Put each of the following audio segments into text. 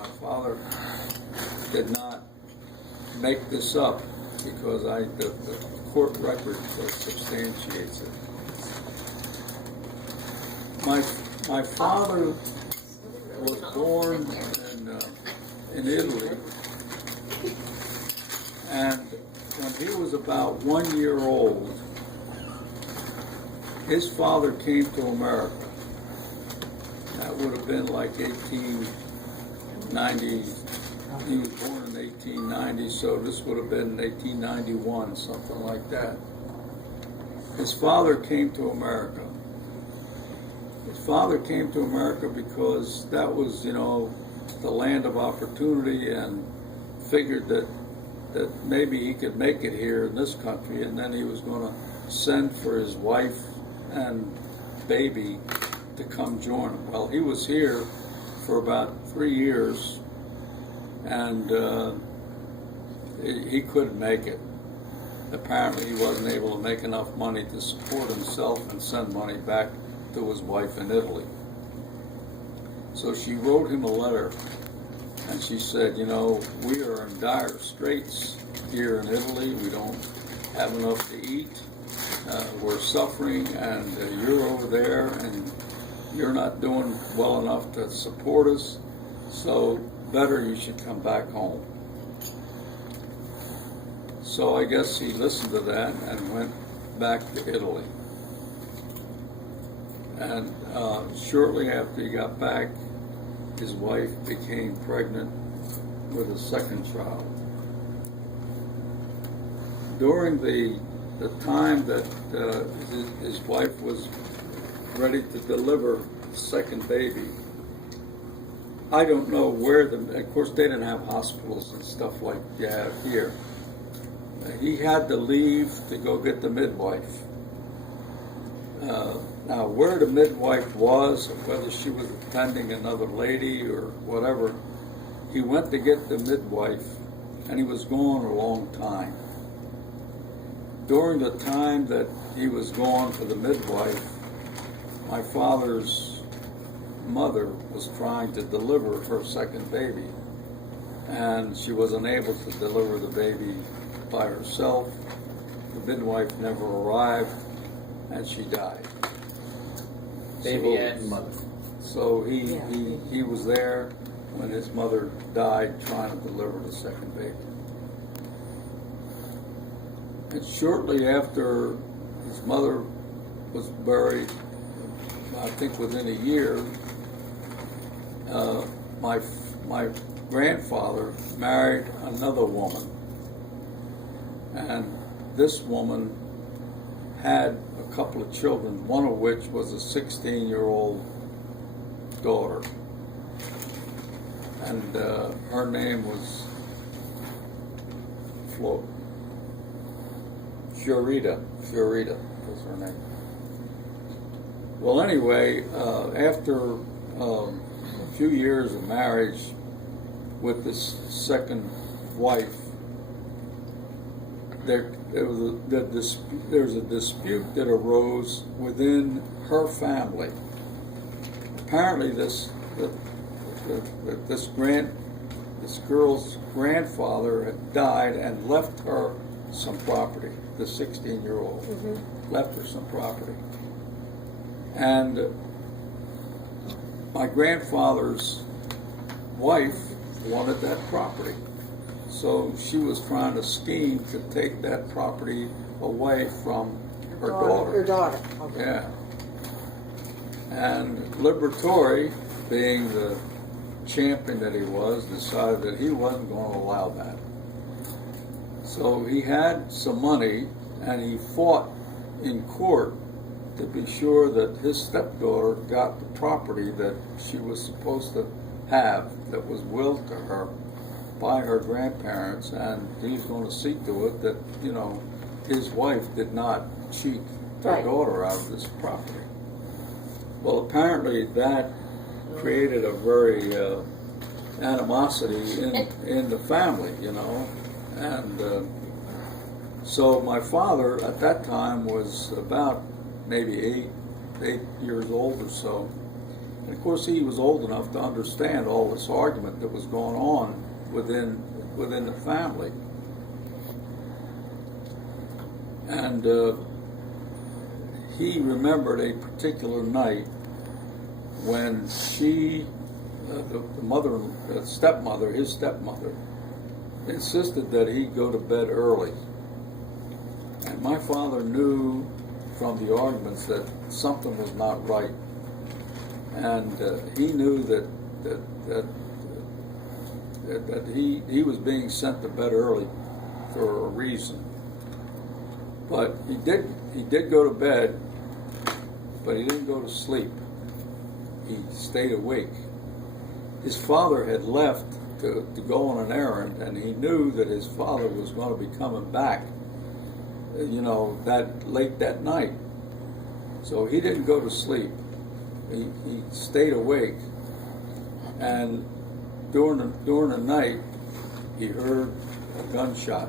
my father did not make this up because the court record substantiates it. My father was born in Italy, and when he was about 1 year old, his father came to America. That would have been like 1890. He was born in 1890, so this would have been 1891, something like that. His father came to America. His father came to America because that was, the land of opportunity, and figured that maybe he could make it here in this country, and then he was going to send for his wife and baby to come join him. Well, he was here for about 3 years, and he couldn't make it. Apparently he wasn't able to make enough money to support himself and send money back to his wife in Italy. So she wrote him a letter, and she said, we are in dire straits here in Italy. We don't have enough to eat. We're suffering, and you're over there, and you're not doing well enough to support us, so better you should come back home. So I guess he listened to that and went back to Italy. And shortly after he got back, his wife became pregnant with a second child. During the time that his wife was ready to deliver the second baby, I don't know where of course they didn't have hospitals and stuff like you have here. He had to leave to go get the midwife. Now, where the midwife was, whether she was attending another lady or whatever, he went to get the midwife, and he was gone a long time. During the time that he was gone for the midwife, my father's mother was trying to deliver her second baby, and she was unable to deliver the baby by herself. The midwife never arrived, and she died. Baby and mother. So he was there when his mother died trying to deliver the second baby. And shortly after his mother was buried, I think within a year, my grandfather married another woman. And this woman had a couple of children, one of which was a 16-year-old daughter. And her name was Fiorita was her name. Well, anyway, after a few years of marriage with this second wife, there was a dispute that arose within her family. Apparently, this girl's grandfather had died and left her some property. The 16-year-old left her some property, and my grandfather's wife wanted that property. So she was trying to scheme to take that property away from her daughter. Her daughter. Okay. Yeah. And Liberatore, being the champion that he was, decided that he wasn't going to allow that. So he had some money, and he fought in court to be sure that his stepdaughter got the property that she was supposed to have, that was willed to her by her grandparents, and he was going to see to it that, his wife did not cheat her daughter out of this property. Well, apparently that created a very animosity in the family, and so my father at that time was about maybe eight years old or so, And of course, he was old enough to understand all this argument that was going on within the family. And he remembered a particular night when she, the stepmother, his stepmother, insisted that he go to bed early. And my father knew from the arguments that something was not right. And he knew that he was being sent to bed early for a reason. But he did go to bed, but he didn't go to sleep. He stayed awake. His father had left to go on an errand, and he knew that his father was going to be coming back, that late that night. So he didn't go to sleep. He stayed awake, and during the night, he heard a gunshot.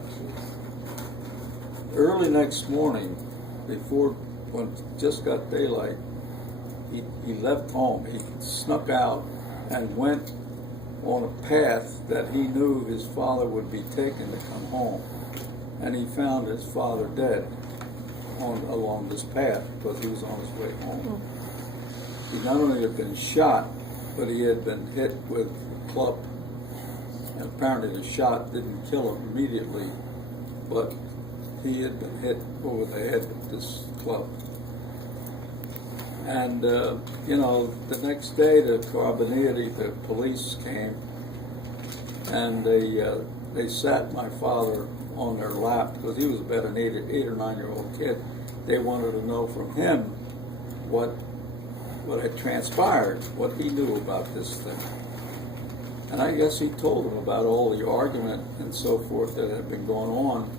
Early next morning, when it just got daylight, he left home. He snuck out and went on a path that he knew his father would be taking to come home. And he found his father dead along this path because he was on his way home. He not only had been shot, but he had been hit with a club. And apparently the shot didn't kill him immediately, but he had been hit over the head with this club. And, the next day the Carabinieri, the police came, and they sat my father on their lap because he was about an 8 or 9 year old kid. They wanted to know from him what had transpired, what he knew about this thing. And I guess he told them about all the argument and so forth that had been going on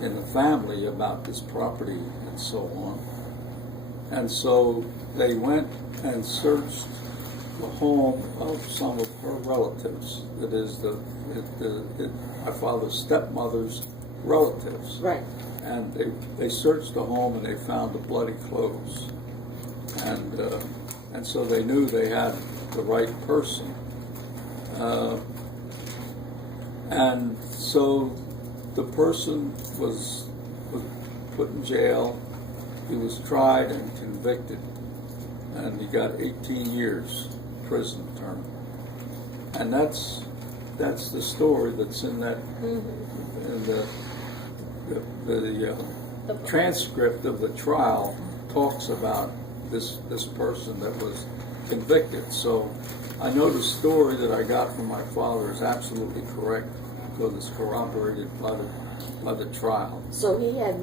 in the family about this property and so on. And so they went and searched the home of some of her relatives. That is my father's stepmother's relatives. Right. And they searched the home and they found the bloody clothes. And so they knew they had the right person. And so the person was put in jail. He was tried and convicted, and he got 18 years prison term. And that's the story that's in that in the transcript of the trial talks about this person that was convicted. So I know the story that I got from my father is absolutely correct because it's corroborated by the trial. So he had no